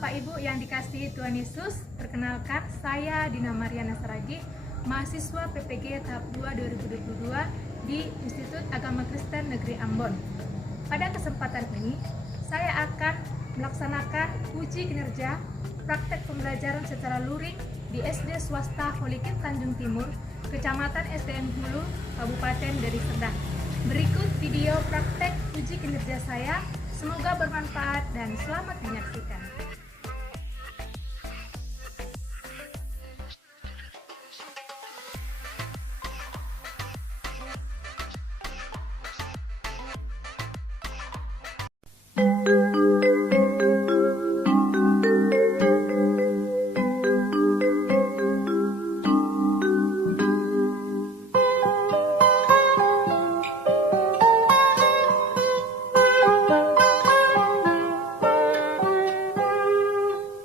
Bapak Ibu yang dikasihi Tuhan Yesus, perkenalkan saya Dina Mariana Saragih, mahasiswa PPG tahap 2 2022 di Institut Agama Kristen Negeri Ambon. Pada kesempatan ini, saya akan melaksanakan uji kinerja praktek pembelajaran secara luring di SD Swasta Holikin Tanjung Timur, Kecamatan SDN Hulu, Kabupaten Deli Serdang. Berikut video praktek uji kinerja saya. Semoga bermanfaat dan selamat menyaksikan.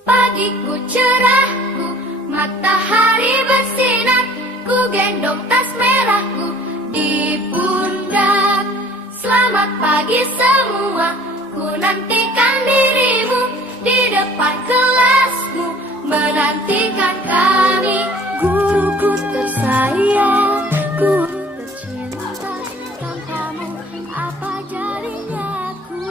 Pagiku cerah, matahari bersinar, ku gendong tas merahku di pundak. Selamat pagi semua, ku nantikan dirimu di depan kelasmu, menantikan kami. Guruku tersayang, guru tercinta, tanpamu apa jadinya aku.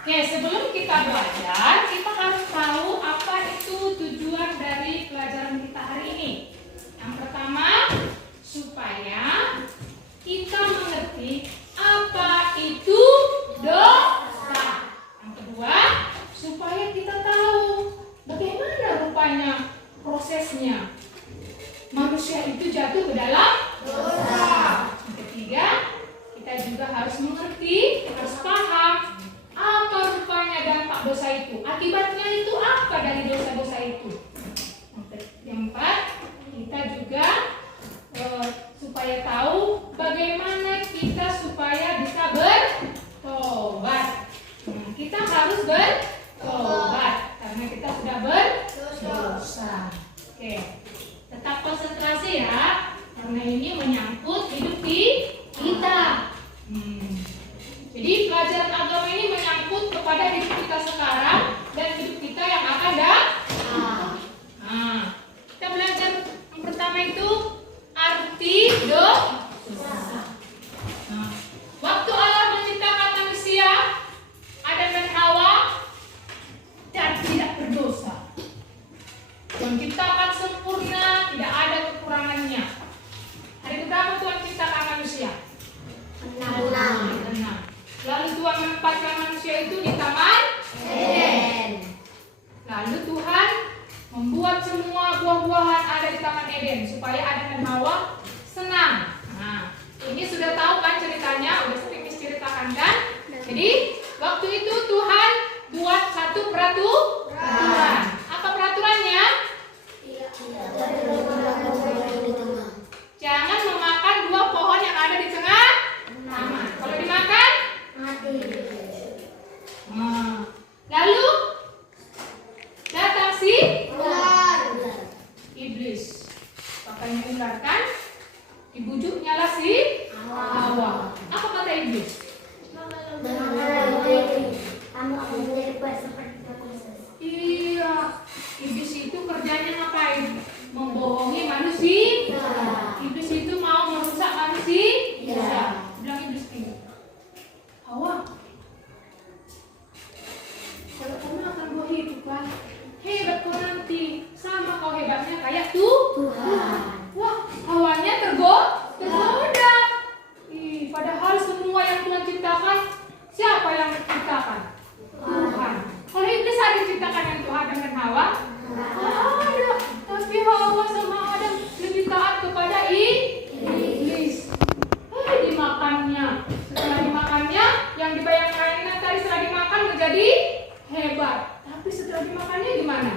Oke, sebelum kita belajar, kita harus tahu apa itu tujuan dari pelajaran kita hari ini. Yang pertama, supaya kita mengerti apa itu dosa. Yang kedua, supaya kita tahu bagaimana rupanya prosesnya manusia itu jatuh ke dalam dosa. Yang ketiga, kita juga harus mengerti, harus paham apa rupanya dampak dosa itu. Akibatnya itu apa dari dosa-dosa itu. Yang keempat, kita juga supaya tahu bagaimana kita supaya bisa bertobat. Kita harus bertobat karena kita sudah berdosa. Oke, tetap konsentrasi ya, karena ini menyangkut hidup kita. Jadi pelajaran agama ini menyangkut kepada hidup kita sekarang dan hidup kita yang akan datang. Nah, kita belajar yang pertama itu arti dosa. Nah, waktu Allah menciptakan manusia, Adam dan Hawa, dan tidak berdosa, menciptakan sempurna, tidak ada kekurangannya. Hari berapa Tuhan ciptakan manusia? 6. Lalu Tuhan menempatkan manusia itu di Taman Eden. Lalu Tuhan membuat semua buah-buahan ada di Taman Eden supaya Adam dan Hawa senang. Nah, ini sudah tahu kan ceritanya, udah sering diceritakan kan? Jadi waktu itu Tuhan buat satu peraturan. Apa peraturannya? Jangan memakan buah pohon yang ada di tengah taman. Kalau dimakan, mati. Lalu datang si iblis. Makanya ular kan? Dibujuknya lah si Hawa. Apa kata iblis? Iya, iblis itu kerjanya ngapain? Membohongi manusia. Iblis itu mau merusak manusia. Bilang iblis ini, Hawa, kalau kamu akan buah kehidupan, hebat kau nanti, sama kau hebatnya kayak Tuhan. Wah, Hawanya tergoda. Padahal semua yang Tuhan ciptakan, siapa yang menciptakan? Tuhan. Kalau iblis ada diciptakan yang Tuhan dan Hawa? Ada. Tapi Hawa sama Adam lebih taat kepada iblis. Dimakannya. Setelah dimakannya, yang dibayang-bayangkan tadi setelah dimakan menjadi hebat. Tapi setelah dimakannya gimana?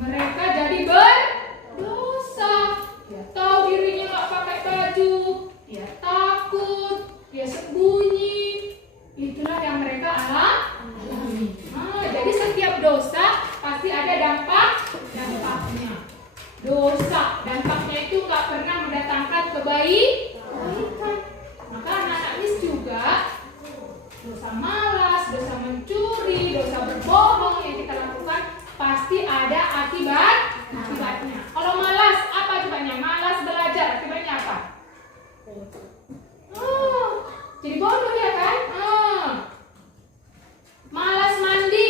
Mereka jadi berdosa. Dia tahu dirinya nggak pakai baju, dia takut, dia sembunyi. Itulah yang mereka alami. Jadi setiap dosa pasti ada dampaknya. Dosa dampaknya itu nggak pernah mendatangkan kebaikan. Maka anak-anak juga dosa malas, dosa mencuri, dosa berbohong yang kita lakukan pasti ada akibatnya. Kalau malas, apa akibatnya? Malas belajar, akibatnya apa? Jadi bodoh ya kan? Malas mandi.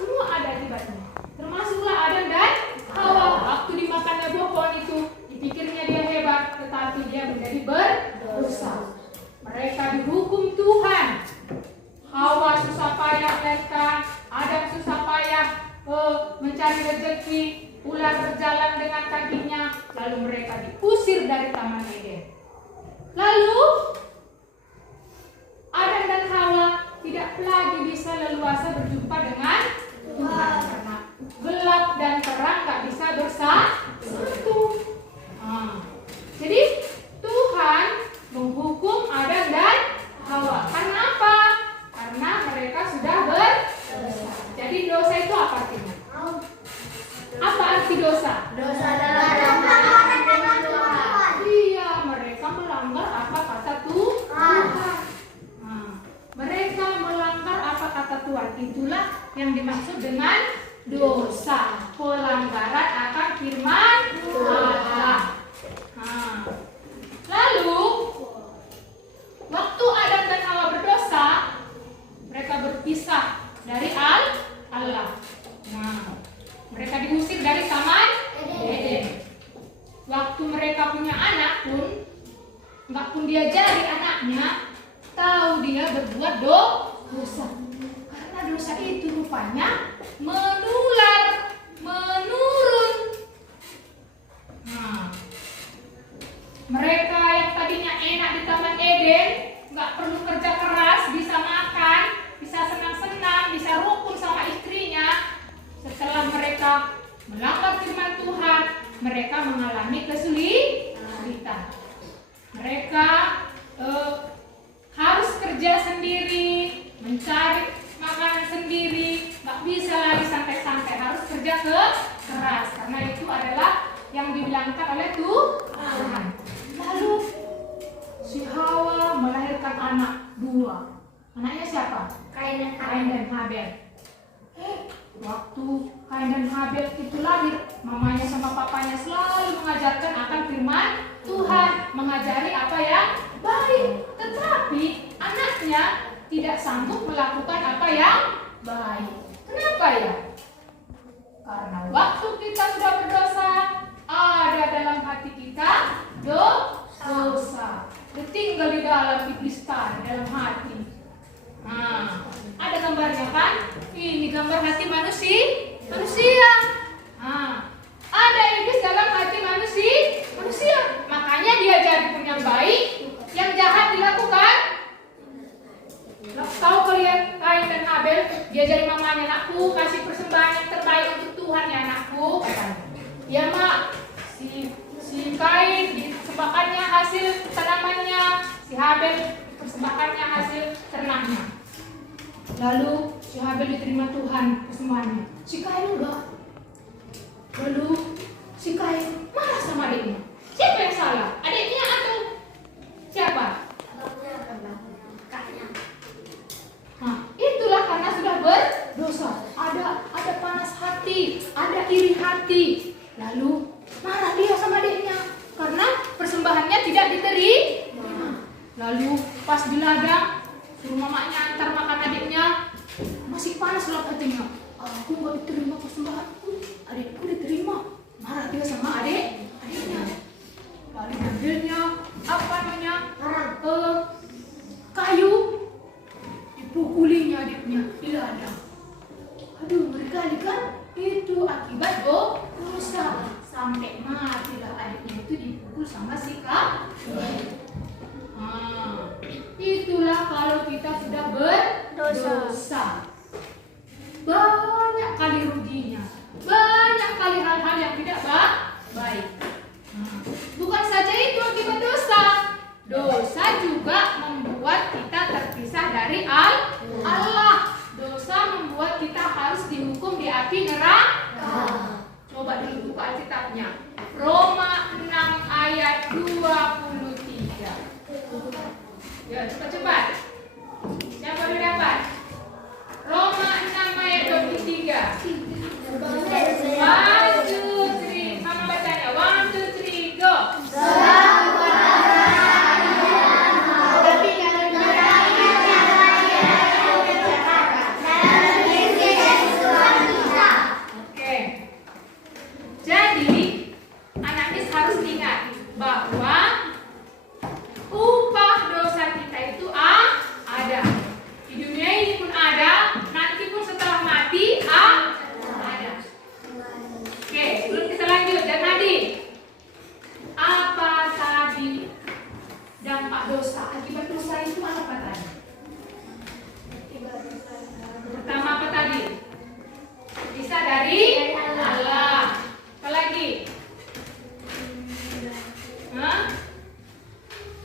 Semua ada akibatnya. Termasuklah Adam dan Hawa. Waktu dimakannya buah pohon itu, dipikirnya dia hebat, tetapi dia menjadi berdosa. Mereka dihukum Tuhan. Hawa susah payah melahirkan, Adam susah payah mencari rezeki, ular berjalan dengan kakinya, lalu mereka diusir dari Taman Eden. Lalu Adam dan Hawa tidak lagi bisa leluasa berjumpa dengan Tuhan karena gelap dan terang nggak bisa bersatu. Jadi Tuhan menghukum Adam dan Hawa. Karena apa? Karena mereka sudah berdosa. Jadi dosa itu apa artinya? Apa arti dosa? Dosa adalah melanggar dengan Tuhan. Iya, mereka melanggar apa kata Tuhan. Mereka melanggar apa kata Tuhan. Itulah yang dimaksud dengan dosa. Pelanggaran akan firman Allah. Lalu waktu Adam dan tahu dia berbuat dosa. Karena dosa itu rupanya menular, menurun. Nah, mereka yang tadinya enak di Taman Eden, nggak perlu kerja keras, bisa makan, bisa senang-senang, bisa rukun sama istrinya. Setelah mereka melanggar firman Tuhan, mereka mengalami kesulitan. Mereka harus kerja sendiri, mencari makanan sendiri, nggak bisa lagi santai-santai, harus kerja keras karena itu adalah yang dibilangkan oleh Tuhan. Lalu si Hawa melahirkan anak dua. Anaknya siapa? Kain dan Habel. Waktu Kain dan Habel itu lahir, mamanya sama papanya selalu mengajarkan akan firman Tuhan, mengajari apa yang baik. Tetapi anaknya tidak sanggup melakukan apa yang baik. Kenapa ya? Karena waktu kita sudah berdosa, ada dalam hati kita dosa. Tinggal di dalam iblis tadi, dalam hati. Nah, ada gambarnya kan? Ini gambar hati manusia. Nah, ada iblis dalam hati manusia. Makanya dia jadi pun yang baik, yang jahat dilakukan. Tahu kalian Kain dan Habel, dia jadi mamanya, anakku kasih persembahan yang terbaik untuk Tuhan ya anakku. Ya mak, si Kain dipersembahkannya hasil tanamannya, si Habel persembahkannya hasil ternaknya. Lalu si Habel diterima Tuhan persembahannya, si Kain enggak. Lalu si Kain marah sama adiknya. Siapa yang salah? Adiknya atau siapa? Nah, itulah karena sudah berdosa. Ada panas hati, ada iri hati. Lalu marah dia sama adiknya karena persembahannya tidak diterima. Lalu pas di ladang suruh mamanya antar makan adiknya, masih panas loh hatinya. Aku nggak diterima persembahanku, adikku diterima. Marah dia sama adiknya. Lalu ambilnya kayu, dipukulinya adiknya di ladang. Aduh, berkali kan? Itu akibat dosa. Sampai matilah adiknya itu dipukul sama si Kain. Nah, itulah kalau kita sudah berdosa. Banyak kali ruginya, banyak kali hal-hal yang tidak baik. Nah, bukan saja itu akibat dosa. Dosa juga membuat kita terpisah dari Allah. Dosa membuat kita harus dihukum di api neraka. Coba dulu buka Alkitabnya. Roma 6 ayat 23. Ya, cepat-cepat. Siapa udah dapat? Roma 6 ayat 23. 1, 2, 3. Mama bacanya. 1, 2, 3, go. Jadi, Anakis harus ingat bahwa upah dosa kita itu ada. Di dunia ini pun ada, nanti pun setelah mati ada. Oke, sebelum kita lanjut, dan tadi apa tadi dampak dosa? Akibat dosa itu apa tadi? Pertama apa tadi? Bisa dari Allah. Apalagi?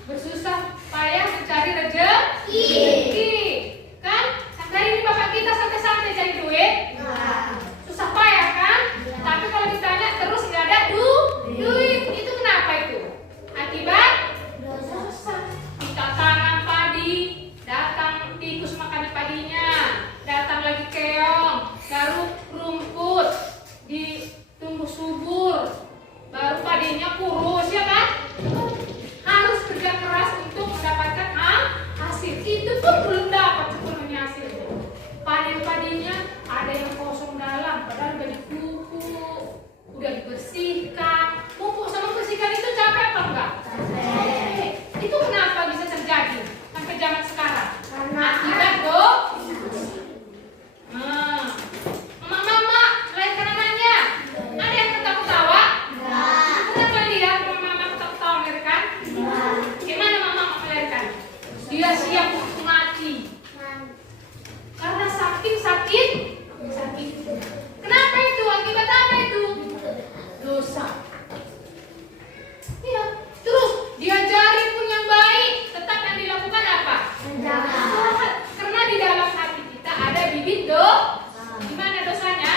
Bersusah payah mencari rezeki. Kan? Sampai ini bapak kita sampai cari duit. Susah payah kan? Tapi kalau ditanya terus nggak ada duit. Itu kenapa itu? Akibat dosa. Kita tanam padi, datang tikus makan padinya, datang lagi keong, garuk rumput, tumbuh subur, baru padinya kurus ya kan? Harus kerja keras untuk mendapatkan hasil. Itu pun belum dapat sepenuhnya hasilnya. Panen padinya ada yang kosong dalam, padahal udah dipupuk, udah dibersihkan. Pupuk sama bersihkan itu capek apa enggak? Itu kenapa bisa terjadi sampai zaman sekarang? mati? Karena sakit. Kenapa itu? Akibat apa itu? Dosa. Iya. Terus diajari pun yang baik, tetap yang dilakukan apa? Karena di dalam hati kita ada bibit di mana dosanya?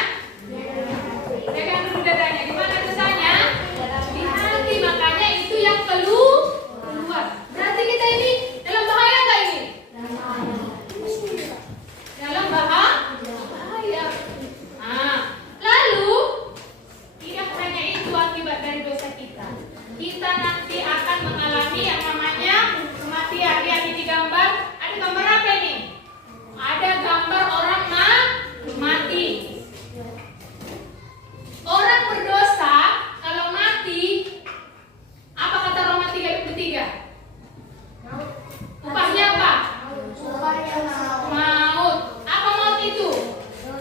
Pegang dulu dadanya. Di mana dosanya? Di hati. Makanya itu yang keluar. Berarti kita ini dalam bahaya nggak ini? Dalam bahaya. Nah, lalu tidak hanya itu akibat dari dosa kita. Kita nanti akan mengalami yang namanya kematian. Lihat ini gambar. Ada gambar apa ini? Ada gambar orang mati. Orang berdosa kalau mati, apa kata Roma 3:23? Upahnya apa? Maut. Apa maut itu?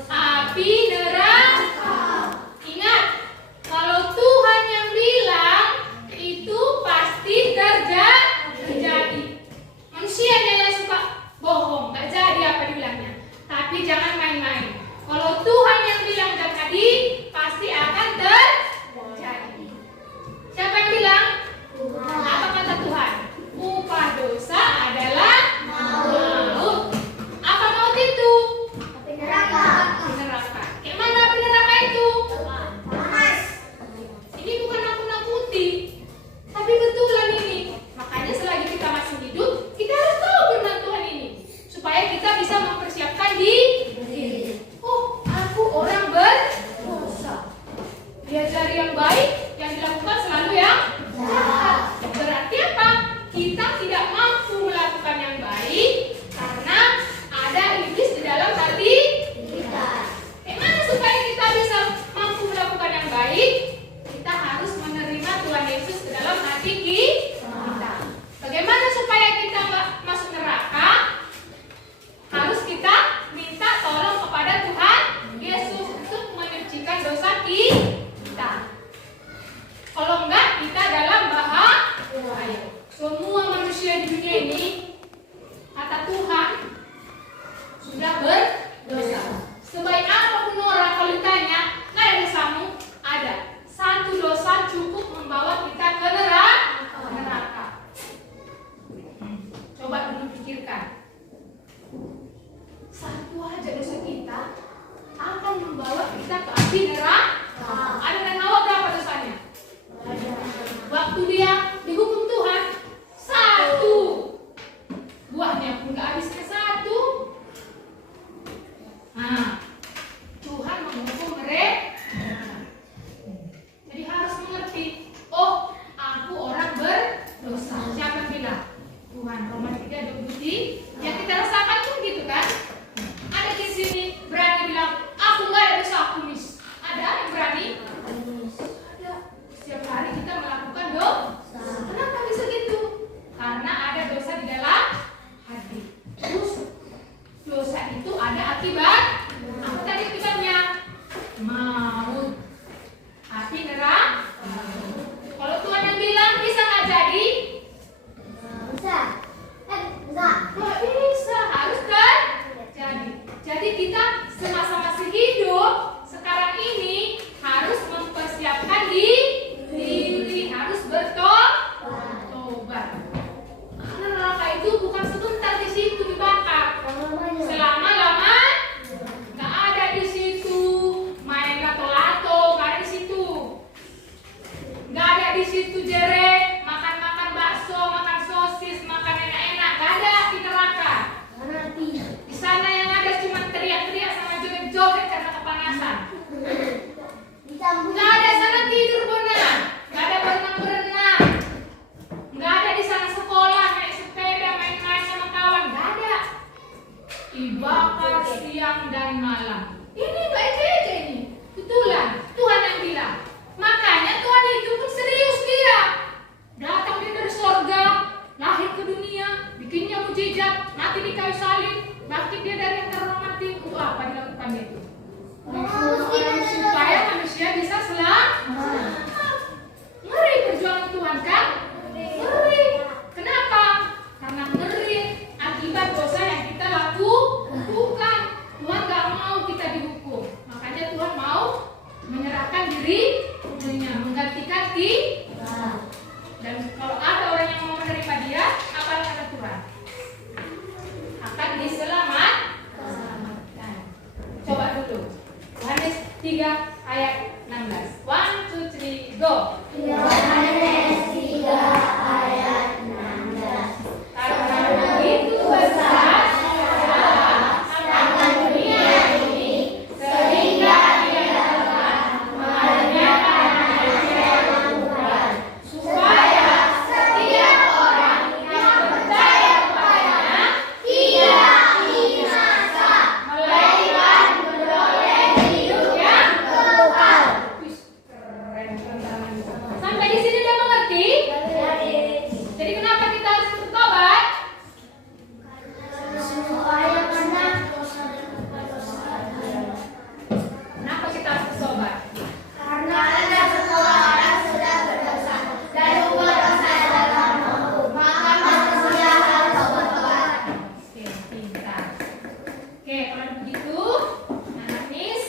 Api neraka. Ingat, kalau Tuhan yang bilang itu pasti terjadi. Manusianya yang suka bohong, nggak jadi apa dibilangnya. Tapi jangan main-main. Kalau Tuhan yang bilang jadi, pasti akan terjadi. Siapa yang bilang? Apa kata Tuhan? Upah dosa adalah maut. Apa maut itu? Neraka. Kayak mana api neraka itu? Ini bukan nakut-nakuti, tapi betulan ini. Makanya selagi kita masih hidup, kita harus tahu firman Tuhan ini, supaya kita bisa mempersiapkan diri. Oh, aku orang berdosa. Diajari yang baik, yang dilakukan selalu yang jahat. Berarti apa? Kita tidak mampu melakukan yang baik karena ada iblis di dalam hati kita. Bagaimana supaya kita bisa mampu melakukan yang baik? Kita harus menerima Tuhan Yesus ke dalam hati kita. Bagaimana supaya kita nggak masuk neraka? Harus kita minta tolong kepada Tuhan Yesus untuk menyucikan dosa kita. Kalau enggak, kita dalam bahaya. Semua manusia di dunia ini, kata Tuhan, sudah berdosa. Sebaik apapun orang kalau ditanya, nggak ada dosamu? Ada. Satu dosa cukup membawa kita ke neraka. Coba dulu pikirkan. Satu aja dosa kita akan membawa kita ke api neraka. Ada dan Hawa berapa dosanya? Waktu dia dihukum Tuhan, satu. Buahnya pun gak habis ke satu. Nah, Tuhan menghukum mereka. Jadi harus mengerti, oh, aku orang berdosa. Siapa yang bilang? Tuhan. Roma 3:23. Yang kita rasakan pun gitu kan? Ada di sini berani bilang, aku nggak ada dosa, aku mis. Ada yang berani? Ada. Setiap hari kita melakukan dosa. Kenapa bisa gitu? Karena ada dosa di dalam hati. Terus dosa itu ada akibat. Apa tadi akibatnya? Maut. Api neraka. Kalau Tuhan yang bilang bisa nggak jadi? Nggak bisa, harus terjadi. Jadi kita semasa masih hidup sekarang ini harus mempersiapkan diri, harus bertobat. Karena neraka itu bukan sebentar di situ dibakar, selama-lama nggak ada di situ. Main lato-lato nggak ada di situ, nggak ada di situ jere, makan bakso, makan sosis, makan enak-enak, nggak ada di neraka. Di sana yang ada cuma teriak-teriak sama joget-joget karena kepanasan. Nggak ada sana tidur benar, nggak ada berenang-berenang, nggak ada di sana sekolah, naik sepeda, main-main sama kawan, nggak ada. Dibakar siang dan malam. Ini nggak ece-ece ini, betulan Tuhan yang bilang. Makanya Tuhan itu pun serius dia. Datang dia dari sorga, lahir ke dunia, bikinnya mujizat, mati di kayu salib, bangkit dia dari yang terang mati. Apa dilakukan itu? Supaya manusia bisa selamat. Ngeri perjuangan Tuhan kan? Ngeri. Kenapa? Karena ngeri akibat 3 ayat 16. 1, 2, 3, go. Yohanes 3 ayat 16. Karena begitu besar akan dunia ini, sehingga Dia telah mengaruniakan anaknya Tuhan, supaya setiap orang yang percaya kepadanya tidak binasa, melainkan beroleh hidup yang kekal. Wih, keren teman-teman. Sampai di sini udah mengerti? Jadi kenapa kita harus bertobat? Kenapa kita harus bertobat? Karena ada semua orang sudah berdosa dan ubah dosa adalah maut, maka manusia harus bertobat. Oke, pintar. Oke, kalau begitu, Anak Nis,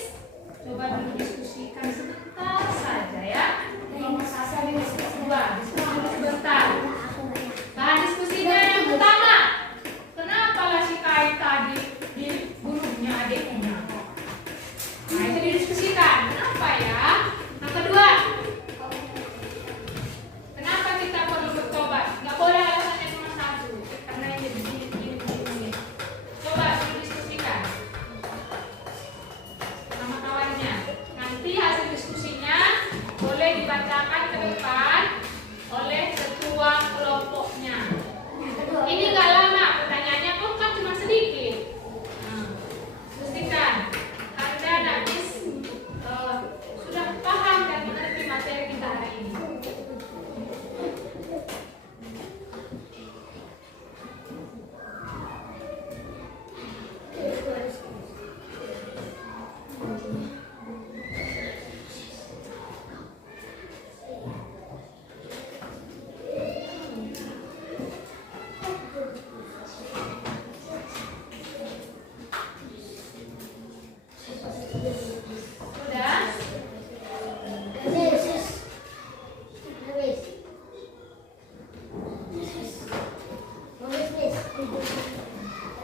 coba dulu diskusikan sebentar saja ya. Dua, diskusi dulu sebentar. Bahan diskusinya yang pertama, kenapa lah si Kain tadi dibunuhnya adiknya? Nah, itu didiskusikan. Kenapa ya? Yang kedua, kenapa kita perlu bertobat? Nggak boleh alasannya cuma satu, karena ini begini. Coba didiskusikan sama kawannya. Nanti hasil diskusinya boleh dibacakan ke depan oleh ketua kelompoknya. Ini nggak lama, pertanyaannya kok kan cuma sedikit. Nah, diskusikan. Anda nanti sudah paham dan mengerti materi kita hari ini. Sudah?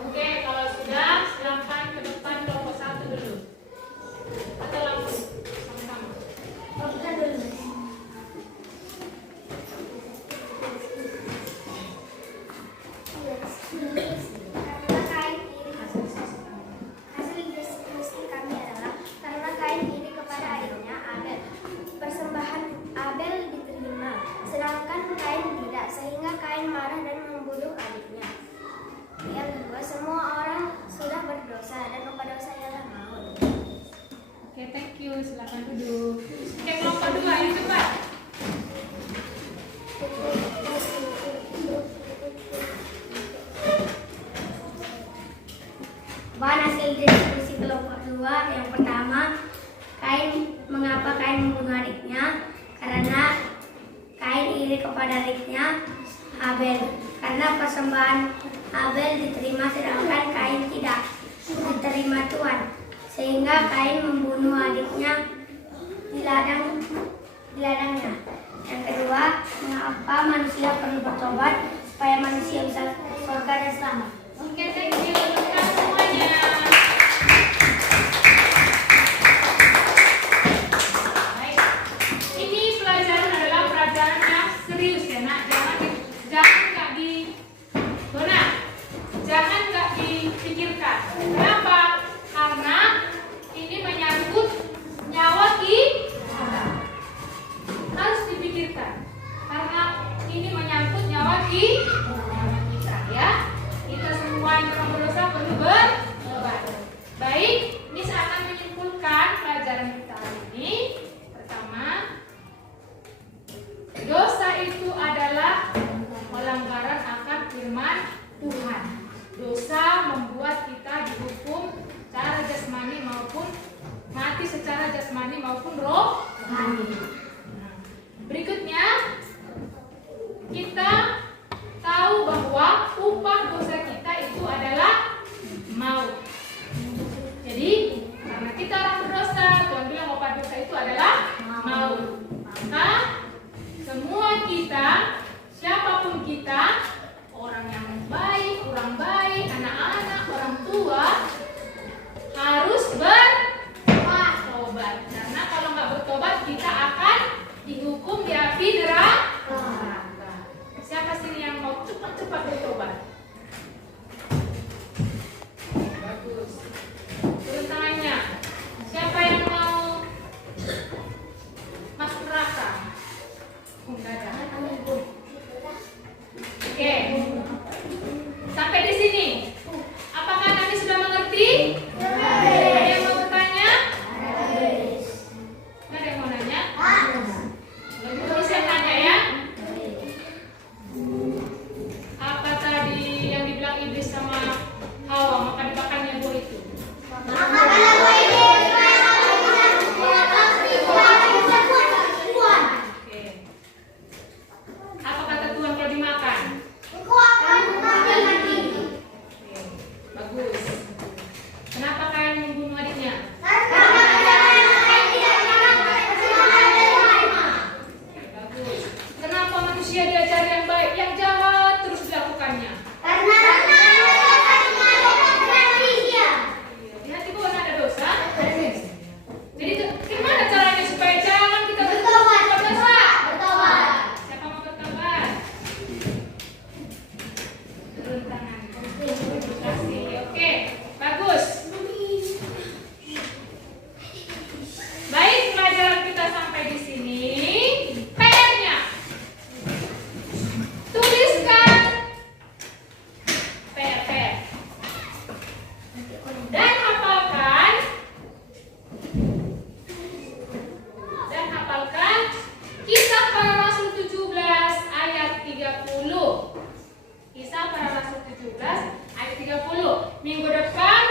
Oke, kalau sudah silakan ke depan kelompok 1 dulu. Atau langsung sama-sama. Hasil diskusi kami adalah karena Kain iri kepada adiknya Abel. Persembahan Abel diterima, sedangkan Kain tidak, sehingga Kain marah dan membunuh adiknya. Yang kedua, semua orang sudah berdosa dan upah dosa adalah maut. Oke, thank you. Silakan duduk. Oke, kelompok 2 ini cepat. Bahan hasil diskusi kelompok 2 yang pertama, mengapa Kain membunuh adiknya? Karena Kain iri kepada adiknya Abel. Karena persembahan Abel diterima sedangkan Kain tidak diterima Tuhan, sehingga Kain membunuh adiknya di ladangnya. Yang kedua, mengapa manusia perlu bertobat supaya manusia bisa surga dan selamat? Oke, thank you. Terima kasih semuanya. Baik. Ini pelajaran adalah pelajaran yang serius ya, Nak. Jangan nggak jangan nggak dipikirkan. Kenapa? Karena ini menyangkut nyawa kita. Harus dipikirkan. Karena ini menyangkut nyawa kita ya. Kita semuanya Bagus. Kenapa Kain membunuh adiknya? Bagus. Kenapa manusia diajari yang baik, yang jahat terus dilakukannya? Di hati bukan ada dosa. Jadi gimana caranya supaya jangan kita bertobat dosa? Siapa mau bertobat? Turun tangan. Terima kasih. Oke, bagus. Baik, pelajaran kita sampai di sini. PR-nya. Tuliskan PR. Dan hafalkan Kisah Para Rasul 17 ayat 30. Kisah Para Rasul 17 ayat 30. Minggu depan